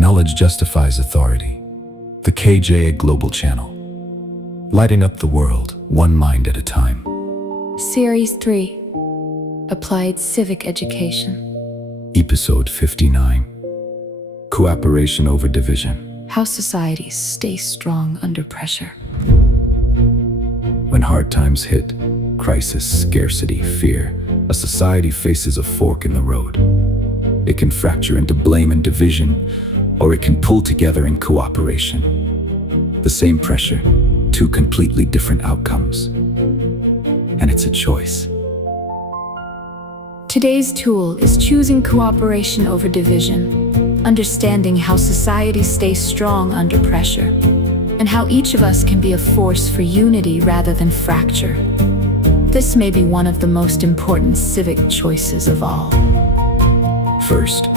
Knowledge justifies authority. The KJA Global Channel. Lighting up the world, one mind at a time. Series 3. Applied Civic Education. Episode 59. Cooperation over division. How societies stay strong under pressure. When hard times hit, crisis, scarcity, fear, a society faces a fork in the road. It can fracture into blame and division, or it can pull together in cooperation. The same pressure, two completely different outcomes. And it's a choice. Today's tool is choosing cooperation over division, understanding how societies stay strong under pressure, and how each of us can be a force for unity rather than fracture. This may be one of the most important civic choices of all. First,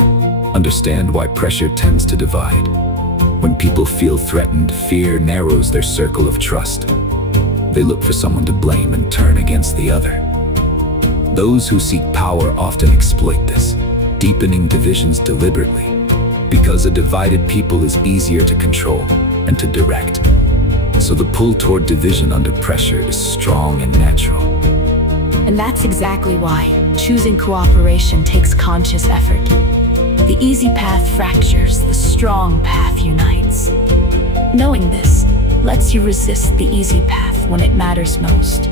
understand why pressure tends to divide. When people feel threatened, fear narrows their circle of trust. They look for someone to blame and turn against the other. Those who seek power often exploit this, deepening divisions deliberately, because a divided people is easier to control and to direct. So the pull toward division under pressure is strong and natural. And that's exactly why choosing cooperation takes conscious effort. The easy path fractures, the strong path unites. Knowing this lets you resist the easy path when it matters most.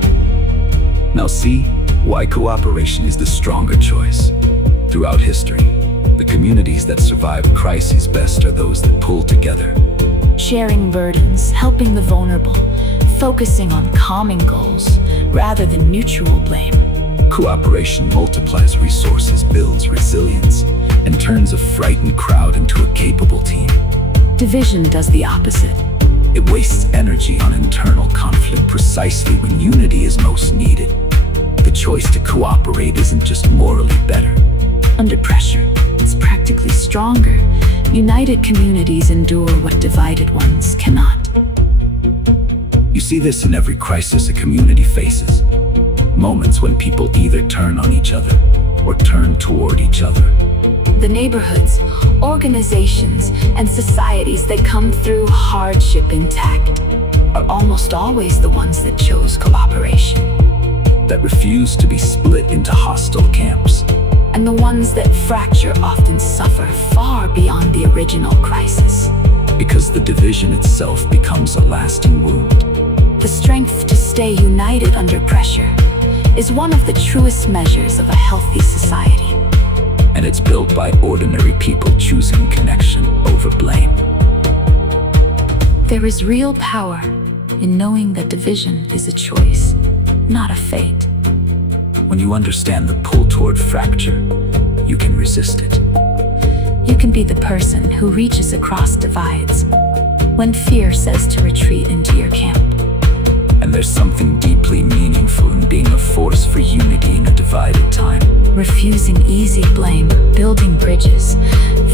Now see why cooperation is the stronger choice. Throughout history, the communities that survive crises best are those that pull together. Sharing burdens, helping the vulnerable, focusing on common goals rather than mutual blame. Cooperation multiplies resources, builds resilience, and turns a frightened crowd into a capable team. Division does the opposite. It wastes energy on internal conflict precisely when unity is most needed. The choice to cooperate isn't just morally better. Under pressure, it's practically stronger. United communities endure what divided ones cannot. You see this in every crisis a community faces. Moments when people either turn on each other or turn toward each other. The neighborhoods, organizations, and societies that come through hardship intact are almost always the ones that chose cooperation. That refuse to be split into hostile camps. And the ones that fracture often suffer far beyond the original crisis. Because the division itself becomes a lasting wound. The strength to stay united under pressure is one of the truest measures of a healthy society. And it's built by ordinary people choosing connection over blame. There is real power in knowing that division is a choice, not a fate. When you understand the pull toward fracture, you can resist it. You can be the person who reaches across divides when fear says to retreat into your camp. And there's something deeply meaningful in being a force for unity in a divided time. Refusing easy blame, building bridges,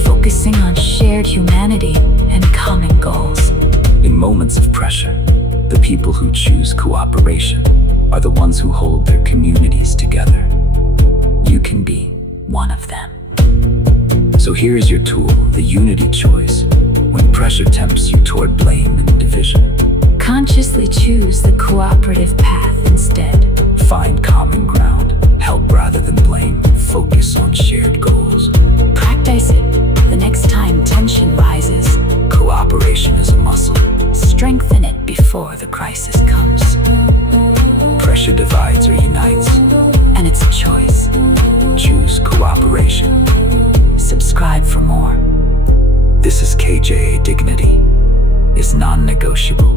focusing on shared humanity and common goals. In moments of pressure, the people who choose cooperation are the ones who hold their communities together. You can be one of them. So here is your tool, the unity choice. When pressure tempts you toward blame and division, consciously choose the cooperative path instead. Find common ground, help rather than blame, focus on shared goals. Practice it the next time tension rises. Cooperation is a muscle. Strengthen it before the crisis comes. Pressure divides or unites, and it's a choice. Choose cooperation. Subscribe for more. This is KJA. Dignity is non-negotiable.